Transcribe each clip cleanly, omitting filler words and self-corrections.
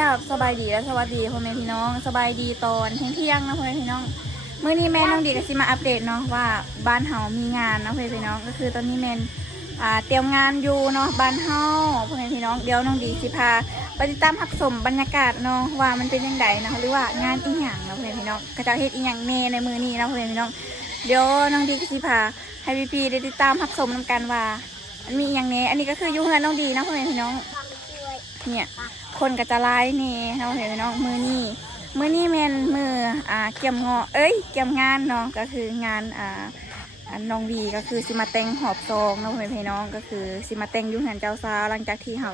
กับสบายดีและสวัสดีพ่อแม่พี่น้องสบายดีตอนเที่ยงนะพ่อแม่พี่น้องมื้อนี้แม่น้องดีก็สิมาอัปเดตเนาะว่าบ้านเฮามีงานนะพ่อแม่พี่น้องก็คือตอนนี้แม่เตรียมงานอยู่เนาะบ้านเฮาพ่อแม่พี่น้องเดี๋ยวน้องดีสิพาไปติดตามรับชมบรรยากาศเนาะว่ามันเป็นยังไงนะหรือว่างานอีหยังนะพ่อแม่พี่น้องก็จะเฮ็ดอีหยังแน่ในมื้อนี้นะพ่อแม่พี่น้องเดี๋ยวน้องดีก็สิพาให้พี่ๆได้ติดตามรับชมนำกันว่ามันมีอีหยังแน่อันนี้ก็คืออยู่เฮือนน้องดีนะพ่อแม่พี่น้องเนี่ยคนก็จะไล่นี่เราเห็นไหมน้องมือนี่แมนมือเกี่ยมเกี่ยมงานเนาะก็คืองานน้องวีก็คือสิมาแต่งหอบซองเนาะพี่น้องก็คือสิมาแต่งยุ่งหันเจ้าสาวหลังจากที่เขา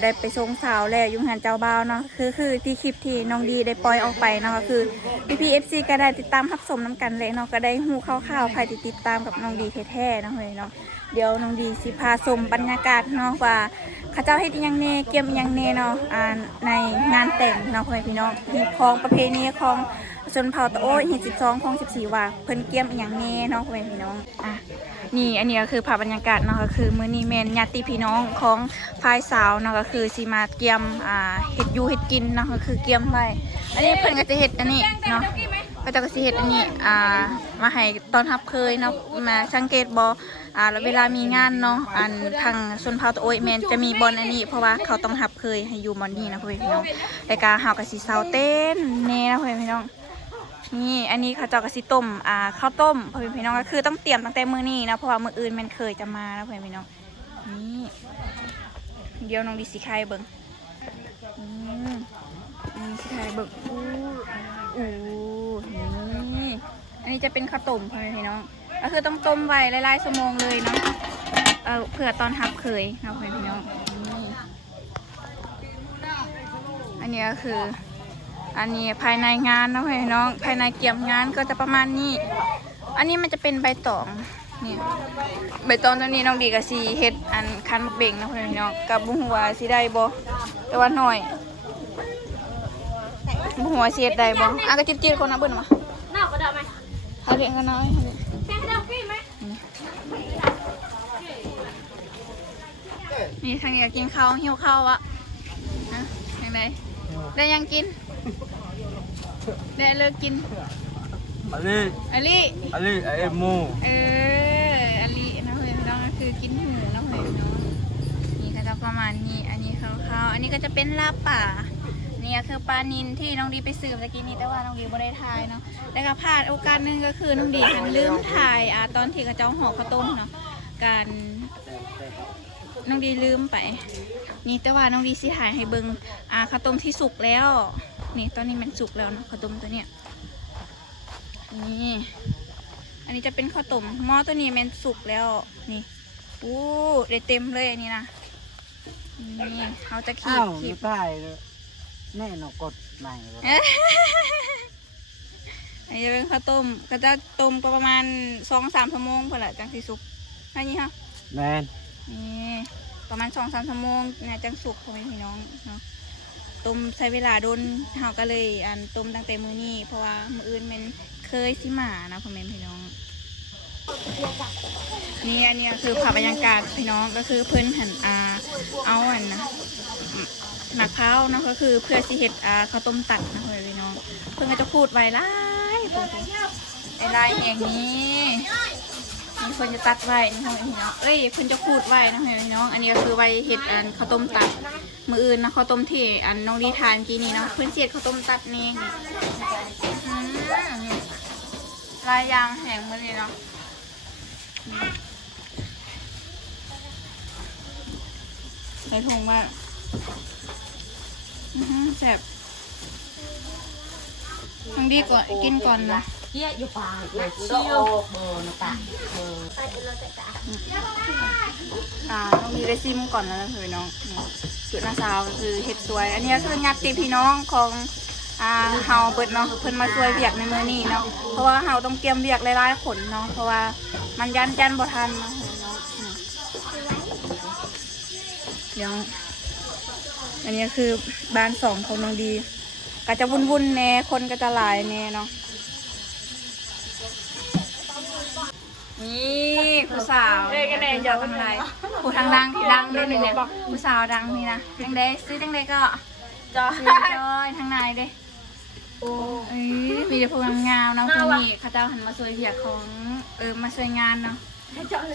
ได้ไปทรงสาวแล้วยุ่งหันเจ้าบ่าวเนาะคือที่คลิปที่น้องดีได้ปล่อยออกไปเนาะก็คือPPFCก็ได้ติดตามรับชมน้ำกันเลยเนาะก็ได้หู้ข่าวๆใครติดตามกับน้องดีแท้ๆเนาะพี่น้องเดี๋ยวน้องดีสิพาชมบรรยากาศเนาะว่าข้าเจ้าเฮ็ดยังเน่เกี่ยมยังเน่เนาะในงานแต่งเนาะพี่น้องที่ของประเพณีของชนเผ่าตะโอ้ย12ของ14ว่าเพิ่นเกี่ยมยังเน่เนาะพี่น้องนี่อันนี้ก็คือภาพบรรยากาศเนาะก็คือมื้อนี้แม่นญาติพี่น้องของฝ่ายสาวเนาะก็คือสิมาเกี่ยมเฮ็ดอยู่เฮ็ดกินเนาะก็คือเกี่ยมไว้อันนี้เพิ่นก็จะเฮ็ดอันนี้เนาะก็จะสิเฮ็ดอันนี้มาให้ตอนรับเคยเนาะมาสังเกตบ่แล้วเวลามีงานเนาะทางชนเผ่าตะโอยแมนจะมีบอลอันนี้เพราะว่าเขาต้องหับเคยให้อยู่บอลนี้นะพี่น้องแต่การหากระสีเสาเต้นเน่นะพี่น้องนี่อันนี้เขาเจ้ากระสีต้มข้าวต้มพี่น้องก็คือต้องเตรียมตั้งแต่มื้อนี้นะเพราะว่ามื้ออื่นมันเคยจะมานะพี่น้องนี่เดี๋ยวน้องดิสิไข่เบิ่งสิไข่เบิ่งนี่อันนี้จะเป็นข้าวต้มพี่น้องก็คือต้องต้มไว้หลายๆชั่วโมงเลยเนาะเผื่อตอนหับเคยนะพี่น้องอันนี้ก็คืออันนี้ภายในงานนะพี่น้องภายในเกี่ยมงานก็จะประมาณนี้อันนี้มันจะเป็นใบตองนี่ใบตองตัวนี้น้องดีกับซีเฮ็ดคันมักเบ่งนะพี่น้องกับบุหัวซีได้บ่แต่ว่าหน่อยบุหัวซีเฮ็ดได้บ่ก็จืดๆคนนะเบิ่งมาน่าก็ได้ไหมให้เด็กก็น้อยนี่ทางนี้กินข้าวหิวข้าวอะยังไงได้ยังกินได้เลิกกินอลีไอ้หมูอลีนะเพื่อนน้องก็คือกินหมูนะเพื่อนน้องนี่ก็จะประมาณนี้อันนี้ข้าวอันนี้ก็จะเป็นลาบป่านี่ก็คือปลานิลที่น้องดีไปสืบตะกี้นี้แต่ว่าน้องดีไม่ได้ถ่ายเนาะแล้วก็พลาดโอกาสนึงก็คือน้องดีลืมถ่ายตอนที่กระเจ้าห่อข้าวต้มเนาะการน้องดีลืมไปนี่แต่ว่าน้องดีสิถ่ายให้เบิงข้าวต้มที่สุกแล้วนี่ตอนนี้มันสุกแล้วนะข้าวต้มตัวเนี้ยนี่อันนี้จะเป็นข้าวต้มหม้อตัวนี้มันสุกแล้วนี่ได้เต็มเลยอันนี้นะนี่เขาจะขีดได้เลยแน่นอนกดใหม่เลยอันนี้จะเป็นข้าวต้มก็จะต้มก็ประมาณ2-3 ชั่วโมงพอละจังสีสุกแค่นี้ค่ะแมนนี่ประมาณ2-3 ชั่วโมงเนี่ยจังสุกพ่อแม่พี่น้องเนาะต้มใช้เวลาโดนเขาก็เลยต้มตั้งแต่มื้อนี้เพราะว่ามื้ออื่นมันเคยสิมานะพ่อแม่พี่น้องนี่อันนี้คือภาพบรรยากาศพี่น้องก็คือเพิ่นหันเอานะหนักข้าวเนาะก็คือเพื่อสิเฮ็ดข้าวต้มตัดนะพ่อแม่พี่น้องเพิ่นก็จะพูดไว้หลายอย่างนี้นี่เพิ่นจะตัดไว้นี่พ่อแม่พี่น้องเพิ่นจะพูดไว้นะพ่อแม่พี่น้องอันนี้ก็คือไว้เฮ็ดข้าวต้มตัดมื้ออื่นนะข้าวต้มที่น้องดีทานกี้นี้เนาะเพิ่นเฮ็ดข้าวต้มตัดนี่ลายยางแห้งมื้อนี้เนาะใส่ถุงว่าแซ่บน้องดีก่อนกินก่อนนะเที่ยอยู่ป่าเชี่ยวนะป่าน้องดีได้ซิมก่อนแล้วนะพี่น้องจุดหน้าสาวก็คือเห็ดสวยอันนี้คือญาติพี่น้องของเฮาเปิดเนาะเพิ่นมาช่วยเวียกในมื้อนี้เนาะเพราะว่าเฮาต้องเตรียมเวียกหลายๆคนเนาะเพราะว่ามันยันบ่ทันเนาะเดี๋ยวอันนี้คือบ้าน2ของน้องดีก็จะวุ่นๆแน่คนก็จะหลายแน่เนาะนี่ผู้สาวกันเลยเยอะกันเลยผู้ทางดังด้วยนี่เนี่ยผู้สาวดังนี่นะจังได้ซื้อจังได้ก็ จ้า ซื้อจอยทางในเด้ โอ้ เอ้ยมีแต่พวกงามเนาะคนนี้เขาเจ้าหันมาช่วยเวียกของมาช่วยงานเนาะ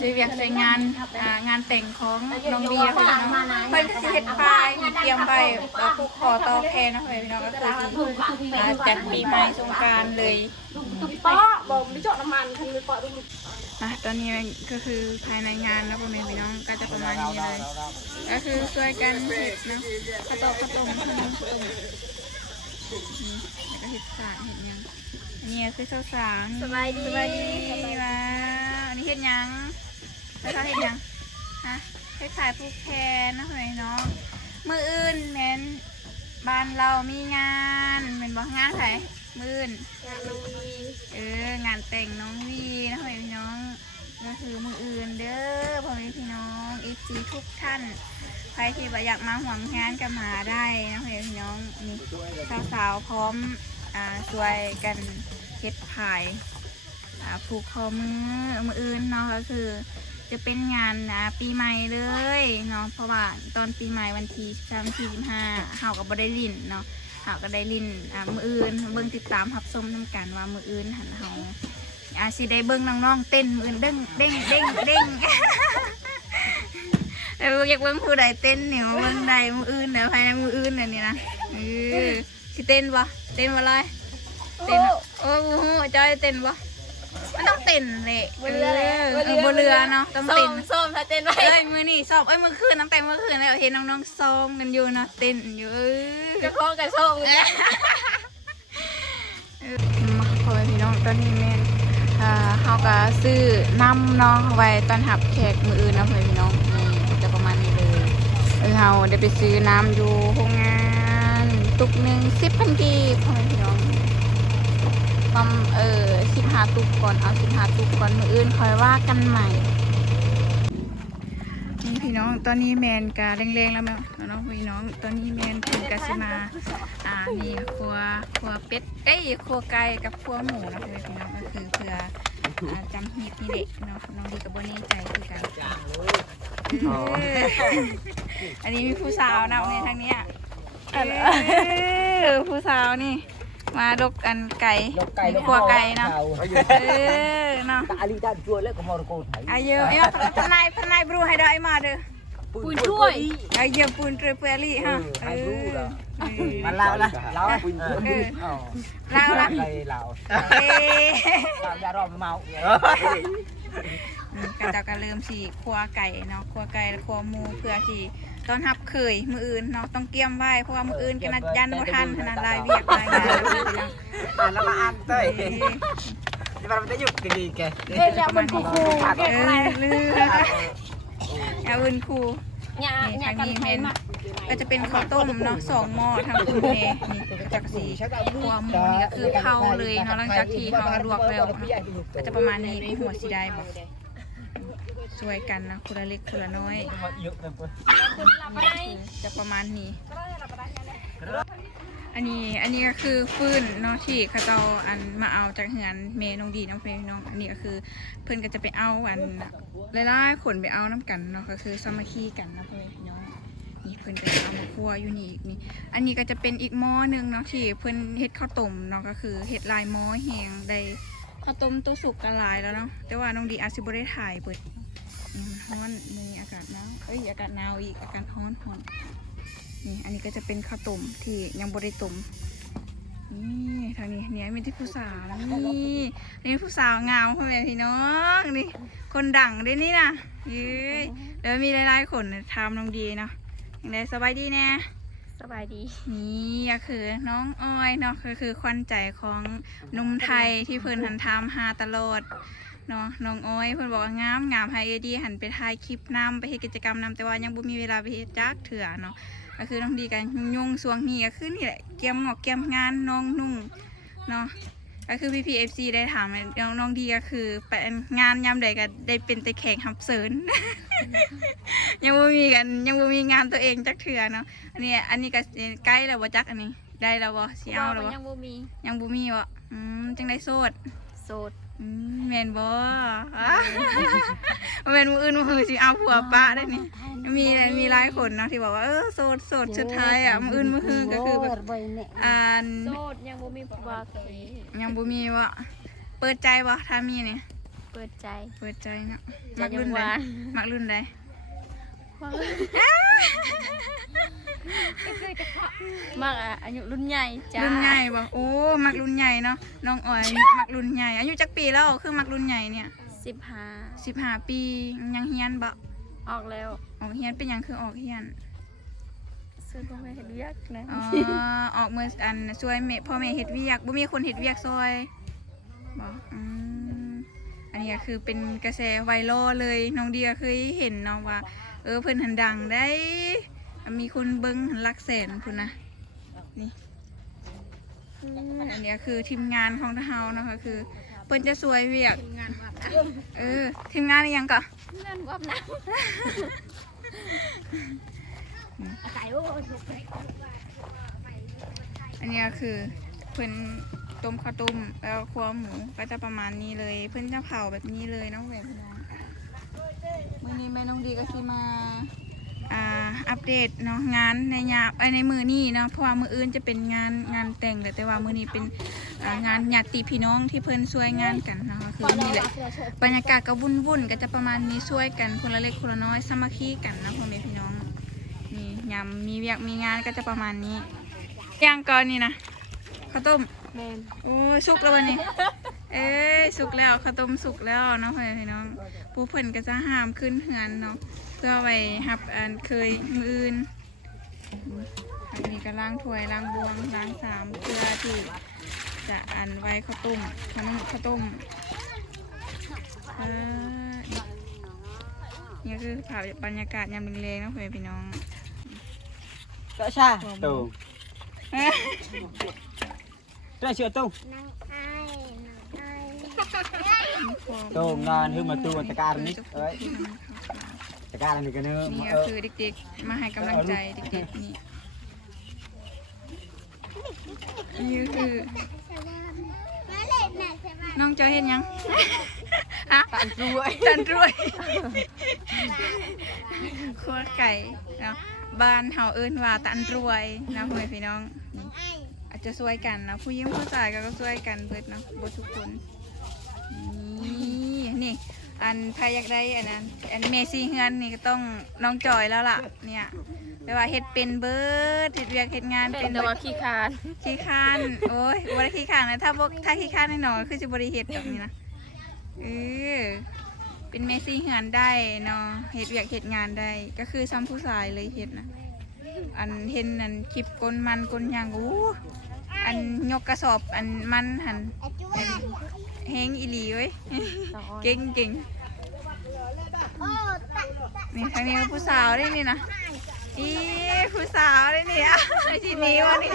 ช่วยเวียกช่วยงานงานแต่งของน้องเบียร์พี่น้องเพิ่นก็สิเฮ็ดปลายเตรียมไปผูกคอต่อแพนะพี่น้องก็คือจัดปีใหม่สงกรานต์เลย ป้าบอกไม่เจาะน้ำมันคันไม่ปล่อย ตอนนี้ก็คือภายในงานแล้วพ่อแม่พี่น้องก็จะประมาณนี้เลยก็คือช่วยกันเฮ็ดนะข้าวต้มแล้วก็เฮ็ดสาเฮ็ดยังอันนี้คือสาวๆ สบายดี ว้าวอันนี้เฮ็ดยังแล้วเขาเฮ็ดยังฮะเฮ็ดขายผู้แทนนะพ่อแม่พี่น้องมื้ออื่นแม่นบ้านเรามีงานแม่นบ่งานไผมื้ออื่น งานแต่งน้องวีนะพ่อแม่พี่น้องก็คือมืออื่นเด้อพ่อแม่พี่น้องFCทุกท่านใครที่อยากมาห่วงงานก็มาได้นะพ่อแม่พี่น้องนี่สาวๆพร้อมช่วยกันเฮ็ดพายผูกคอมืออื่นเนาะก็คือจะเป็นงานปีใหม่เลยเนาะเพราะว่าตอนปีใหม่วันที่25เฮาก็บ่ได้ลิ้นเนาะเฮาก็ได้ลิ้นมืออื่นเบิ่งติดตามรับชมนำกันว่ามืออื่นหันเฮาสิได้เบิ่งน้องๆเต้นมืออื่นเด้งเด้งเด้งเด้งอยากเบิ่งผู้ใดเต้นเหนียวเบิ่งใดมืออื่นเดี๋ยวภายในมืออื่นนี่นะสิเต้นบ่เต้นบ่เลยเต้นโอ้โหจอยเต้นบ่มันต้องเต้นเลยบนเรือเนาะต้องเต้นส้มถ้าเต้นไว้ มือนี่ซ้อมมือคืนตั้งแต่เมื่อคืนแล้วเห็นน้องๆซ้อมกันอยู่เนาะเต้นอยู่กระโคงกระโชง มาขอพี่น้องตอนนี้แม่เขาก็ซื้อน้ำน้องไว้ตอนหับแขกมืออื่นนะพี่น้องนี่จะประมาณนี้เลยเขาได้ไปซื้อน้ำอยู่โรงงานตุกหนึ่ง10,000 กีบพี่น้องปั๊ม15 ตุกก่อนเอา15 ตุกก่อนมืออื่นคอยว่ากันใหม่นี่พี่น้องตอนนี้แมนกาแรงๆแล้วแม่น้องพี่น้องตอนนี้แมนเป็นกาซิมานี่ครัวเป็ดครัวไก่กับครัวหมูนะพี่น้องก็คือเพื่อจำฮีดนี่เด็กเนาะน้องดีกับโบนี่ใจคือกันอันนี้มีผู้สาวนะในทางเนี้ยผู้สาวนี่มาดกกันไก่ครัวไก่เนาะเนาะ อาลีด้านช่วยแล้วก็มอร์โกไทย เยอะพนายบรูให้ได้มาเด้อ ปูนช่วย เยอะปูนเตรเปรี่ฮะมาลาวละลาวลาวละ ไปลาวลาวยารอมเมาก็จะก็เริ่มสีครัวไก่เนาะครัวไก่ครัวหมูเพื่อที่ต้อนรับเคยมืออื่นเนาะต้องเกี่ยมไว้เพราะว่ามืออื่นกันยันบ่ทันขนาดลายเวียกลายงานแล้วมาอ่านเต้ยนี่มันจะหยุดกี่แก จะเป็นครูลืออย่าอื่นครูทางนี้เมนก็จะเป็นข้าวต้มเนาะ2 หม้อทางคุณเมนี่จากสีครัวหมูนี่ก็คือเผาเลยเนาะหลังจากที่เขาลวกแล้วก็จะประมาณนี้หัวสีได้บอกช่วยกันนะคนละเล็กคนละน้อยจะประมาณนี้อันนี้ก็คือฟืนเนาะที่เขาจะมาเอาจากเหือนเมนองดีน้ำเพลน้องอันนี้ก็คือเพื่อนก็จะไปเอาไล่ๆขนไปเอาน้ำกันเนาะก็คือสามัคคีกันนะเพื่อนน้องนี่เพื่อนก็จะเอามาคั่วอยู่นี่นี่อันนี้ก็จะเป็นอีกหม้อหนึ่งเนาะที่เพื่อนเฮ็ดข้าวต้มเนาะก็คือเฮ็ดลายหม้อแห้งได้ข้าวต้มตัวสุกกระลายแล้วเนาะแต่ว่าน้องดีอาจจะไม่ได้ถ่ายเปิดนี่มันร้อนมีอากาศหนาวอากาศหนาวอีกอากาศร้อนนี่อันนี้ก็จะเป็นข้าวต้มที่ยังบริต้มนี่ทางนี้เนี่ยมีที่ผู้สาวนี่ผู้สาวงามพ่อแม่พี่น้องนี่คนดังด้วยนี่นะแล้วมีหลายๆคนทำน้องดีเนาะอย่างไรสบายดีแน่สบายดีนี่ก็คือน้องอ้อยเนาะก็คือควันใจของหนุ่มไทยที่เพิ่นหันทำหาตลอดเนาะน้องอ้อยเพิ่นบอกว่างามให้ดีหันไปถ่ายคลิปนำไปเฮ็ดกิจกรรมนำแต่ว่ายังบ่มีเวลาไปเฮ็ดจักเถื่อเนาะก็คือน้องดีกันยุ่งสวงนี่ก็คือนี่แหละเกี่ยมงอกเกี่ยมงานน้องนุ่งเนาะก็คือพี่ FC ได้ถามน้องดีก็คือเป็นงานยามใดก็ได้เป็นแต่แขกรับเชิญ ยังบ่มีงานตัวเองจักเถื่อเนาะอันนี้ก็ใกล้แล้วบ่จักอันนี้ได้แล้วบ่สิเอาแล้วบ่ยังบ่มีบ่จังได้โสด แม่นบ่แม่นมืออื่นมือสิเอาผัวปะได้นี่มีหลายคนเนาะที่บอกว่าโสดสุดท้ายอ่ะมืออื่นมือฮือก็คือแบบโสดยังบ่มีผัว ยังบ่มีบ่เปิดใจบ่ถ้ามีนี่ เปิดใจ เปิดใจเนาะมักรุ่นใดมักรุ่นใด มากอายุรุ่นใหญ่จ้า รุ่นใหญ่บ่โอ้มักรุ่นใหญ่เนาะน้องอ๋อยมักรุ่นใหญ่อายุจักปีแล้วคือมักรุ่นใหญ่เนี่ย15 ปียังเฮียนบ่ ออกแล้ว ออกเฮียนเป็นหยังคือออกเฮียน ซื้อพ่อแม่เฮ็ดเวียกนะ อ๋อออกมืออันช่วยแม่พ่อแม่เฮ็ดเวียกบ่มีคนเฮ็ดเวียกซอยบ่อันนี้ก็คือเป็นกระแสไวรัลเลยน้องเดียเคยเห็นเนาะว่าเพิ่นหันดังได้มีคนเบิ่งหลักแสนพุ่นนะนี่อันนี้คือทีมงานของเฮานะคะคือเพิ่นจะสวยเวียกทีมงานวับทีมงานอีหยังก็ เงินวับนะไก่โอ้ อันนี้คือเพิ่นต้มข้าวต้มแล้วคั่วหมูก็จะประมาณนี้เลยเพิ่นจะเผาแบบนี้เลยน้องแหวนพี่น้องมื้อนี้แม่น้องดีก็สิมาอัปเดตเนาะงานในมือนี้เนาะเพราะว่ามืออื่นจะเป็นงานแต่งแต่ว่ามือนี้เป็นงานญาติพี่น้องที่เพิ่นช่วยงานกันนะคะคือนี่แหละบรรยากาศก็วุ่นๆก็จะประมาณนี้ช่วยกันคนละเล็กคนละน้อยสามัคคีกันนะพ่อแม่พี่น้องนี่ยำมีเวียกมีงานก็จะประมาณนี้ย่างก่อนนี่นะข้าวต้ม แม่น โอ้ยสุกแล้ววันนี้ สุกแล้วข้าวต้มสุกแล้วเนาะพี่น้องผู้เพิ่นก็จะห้ามขึ้นเฮือนเนาะเพื่อไว้หับเคยมืออื่นอันนี้ก็ล้างถ้วยล้างบวงล้างสามเพื่อที่จะไว้ข้าวต้มข้าวต้มนี่คือภาพบรรยากาศยามเล็กๆเนาะพี่น้อง ก็ใช่ตูได้เชื่อตูตูงานคือมาตูตะการนิดตะการอะไรกันเนอะ นี่ก็คือเด็กๆมาให้กำลังใจเด็กๆนี่นี่คือน้องจอยเห็นยังตันรวยครัวไก่เนาะบ้านเฮาเอิ้นว่าตันรวยนะพ่อแม่พี่น้องอาจจะช่วยกันนะผู้หญิงผู้ชายก็ช่วยกันเบิดเนาะบ่ทุกคนนี่ใครอยากได้อันเมซี่เฮือนนี่ก็ต้องน้องจอยแล้วล่ะเนี่ยแต่ว่าเฮ็ดเป็นเบิดเฮ็ดเวียกเฮ็ดงาน เป็นแต่ว่าขี้คาน โอ้ยบ่ได้ขี้คร้านนะถ้าขี้คร้านแน่นอนคือสิบ่ได้เฮ็ดแบบนี้นะเป็นเมซี่เฮือนได้เนาะเฮ็ดเวียกเฮ็ดงานได้ก็คือซ้ำผู้ชายเลยเฮ็ดนะเห็นคลิปกลมันกลหยังยกกระสอบมันหันแฮงอีหลีเว้ยเก่งนี่ทางนี้ผู้สาวได้นี่นะผู้สาวได้นี่ทีนี้วันนี้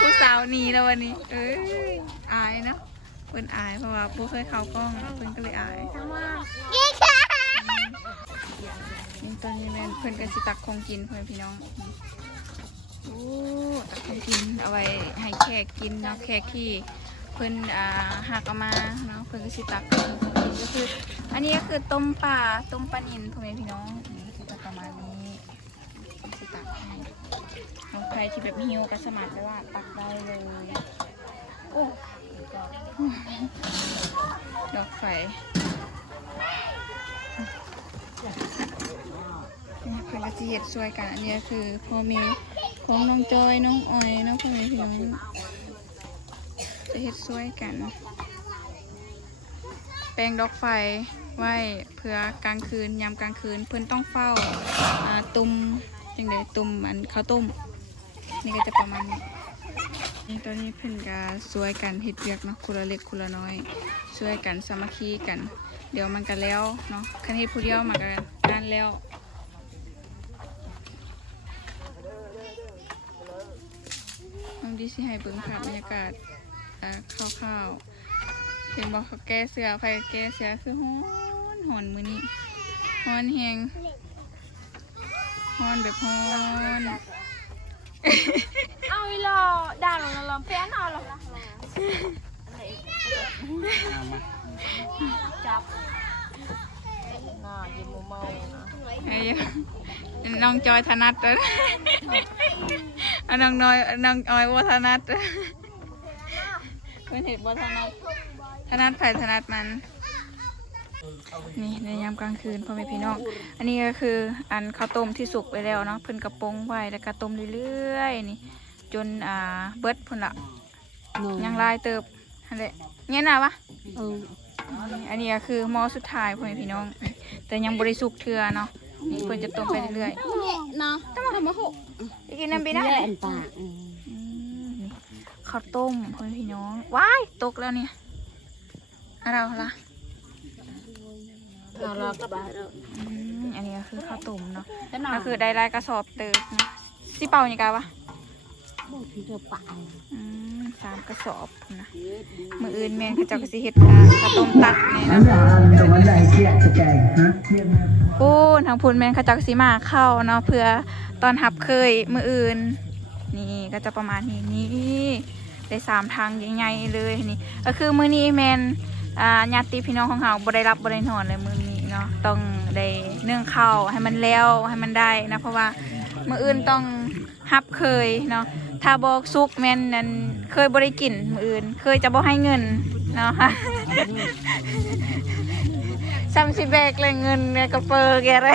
ผู้สาวหนีแล้ววันนี้อายเนาะเพิ่นอายเพราะว่าผู้เคยเข้ากล้องเพิ่นก็เลยอายนี่ตอนนี้แม่เพิ่นก็สิตักของกินเพื่อนพี่น้องตักของกินเอาไว้ให้แขกกินเนาะแขกที่เพิ่นหักเอามาเนาะเพิ่นก็สิตักของกินก็คืออันนี้ก็คือต้มปลานิลพ่อแม่พี่น้องจะประมาณนี้สิตักให้ใครที่แบบหิวก็สามารถไปว่าตักได้เลยโอ้ดอกไฟเพื่อนก็จะเห็ดช่วยกันอันนี้คือพ่อแม่ของน้องจอยน้องอ้อยน้องพ่อแม่พี่น้องจะเห็ดช่วยกันแปลงดอกไฟไว้เพื่อกลางคืนยามกลางคืนเพื่อนต้องเฝ้าตุ่มจังเดตุ่มข้าวต้มนี่ก็จะประมาณนี้นี่ตอนนี้เพื่อนก็ช่วยกันเห็ดเวียกเนาะคนละเล็กคนละน้อยช่วยกันสามัคคีกันเดี๋ยวมันกันแล้วเนาะคันเฮ็ดผู้เดียวมันกันงานแล้วน้องดิสิให้เบิ่งภาพบรรยากาศคร่าวๆเห็นบอกเขาแก้เสือไฟแก้เสือคือหอนมือนี้หอนแหงหอนแบบหอนเอาอีหล่อด่าลงแฟนเอาหรอ เอามา จับน่ายิ้มเมานะ ไอ้น้องจอยธนัทเด้อน้องน้อยน้องออยบ่ธนัทเพิ่นเฮ็ดบ่ธนัทไผธนัทมันนี่ในยามกลางคืนพ่อแม่พี่น้องอันนี้ก็คืออันข้าวต้มที่สุกไปแล้วเนาะเพิ่นกระปงไว้แล้วก็ต้มเรื่อยๆนี่จนเบิดพุ่นละยังลายเติบนั่นแหละเงี้ยน่ะวะอันนี้ก็คือหม้อสุดท้ายพ่อแม่พี่น้องแต่ยังบริสุกเทื่อเนาะนี่เพิ่นจะต้มไปเรื่อยๆ เนาะต้องทำมาหก ไปกินน้ำไปได้ แย่นปาก นี่ข้าวต้มพ่อแม่พี่น้องว้ายตกแล้วเนี่ยเอาเราละ เรารอกระบะเรา อันนี้ก็คือข้าวต้มเนาะก็คือได้ลายกระสอบเติบนะสิเป่าอย่างไงวะ บอกที่เราปาก 3 กระสอบนะมืออื่นแมนเขาเจ้าก็สิเฮ็ดกระต้มตัดนี่นะปูนทางพูนแมนเขาเจ้าก็สิมาเข้าเนาะเพื่อตอนหับเคยมืออื่นนี่ก็จะประมาณนี้นี่ได้3 ทางใหญ่ๆเลยนี่ก็คือมื้อนี้แมนญาติพี่น้องของเราบ่ได้รับบ่ได้นอนเลยมื้อนี้เนาะต้องได้นึ่งข้าวให้มันแล้วให้มันได้นะเพราะว่ามื้ออื่นต้องหับเคยเนาะถ้าบอกซุกแม่นนั่นเคยบ่ได้กินมื้ออื่นเคยจะบ่ให้เงินเนาะ ซ้ำสิแบกเลยเงินเนี่ยกระเป๋าแกอะไร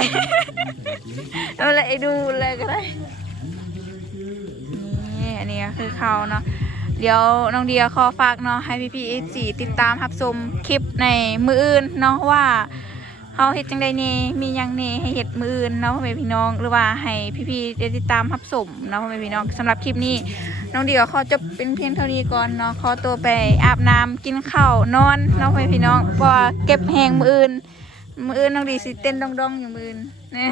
เอาเลยดูเลยก็ได้นี่อันนี้ก็คือเขาเนาะเดี๋ยวน้องเดียขอฝากเนาะให้พี่ๆ4ติดตามรับชมคลิปในมืออื่นเนาะว่าเขาเฮ็ดจังใดนี่มีหยังนี่ให้เฮ็ดมืออื่นเนาะพ่อแม่พี่น้องหรือว่าให้พี่ๆได้ติดตามรับชมเนาะพ่อแม่พี่น้องสำหรับคลิปนี้น้องเดียขอจบเป็นเพียงเท่านี้ก่อนเนาะขอตัวไปอาบน้ำกินข้าวนอนเนาะพ่อแม่พี่น้องเพราะว่าเก็บแหงมืออื่นน้องดีสิเต้นดองๆอยู่มืออื่นนี่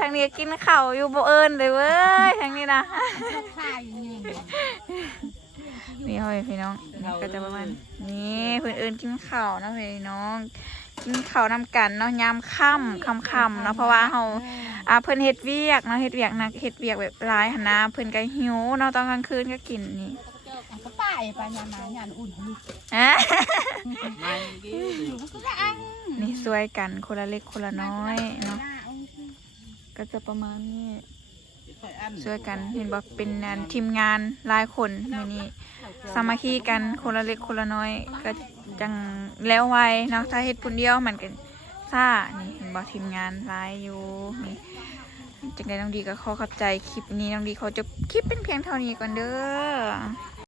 ทางนี้กินข้าวอยู่บ่เอิญเลยเว้ยทางนี้นะ นี่พ่อแม่พี่น้องนี่ก็จะประมาณนี้เพื่อนเอิญกินข้าวนะพี่น้องกินข้าวนำกันเนาะยามค่ำเนาะเพราะว่าเฮาเพิ่นเฮ็ดเวียกเนาะเฮ็ดเวียกหนักเฮ็ดเวียกแบบหลายหั่นนะเพิ่นก็หิวเนาะตอนกลางคืนก็กินนี่ ก็ป้ายไปยามมายามอุ่นอยู่ นี่ช่วยกันคนละเล็กคนละน้อยเนาะก็จะประมาณนี้ช่วยกันเห็นบอกเป็นทีมงานหลายคนมื้อนี้สามัคคีกันคนละเล็กคนละน้อยก็จังแล้วไวเนาะถ้าเฮ็ดผู้เดียวมันก็ซ่านี่เห็นบอกทีมงานหลายอยู่นี่จังได๋น้องดีก็ขอขอบใจคลิปนี้น้องดีขอจบคลิปเป็นเพียงเท่านี้ก่อนเด้อ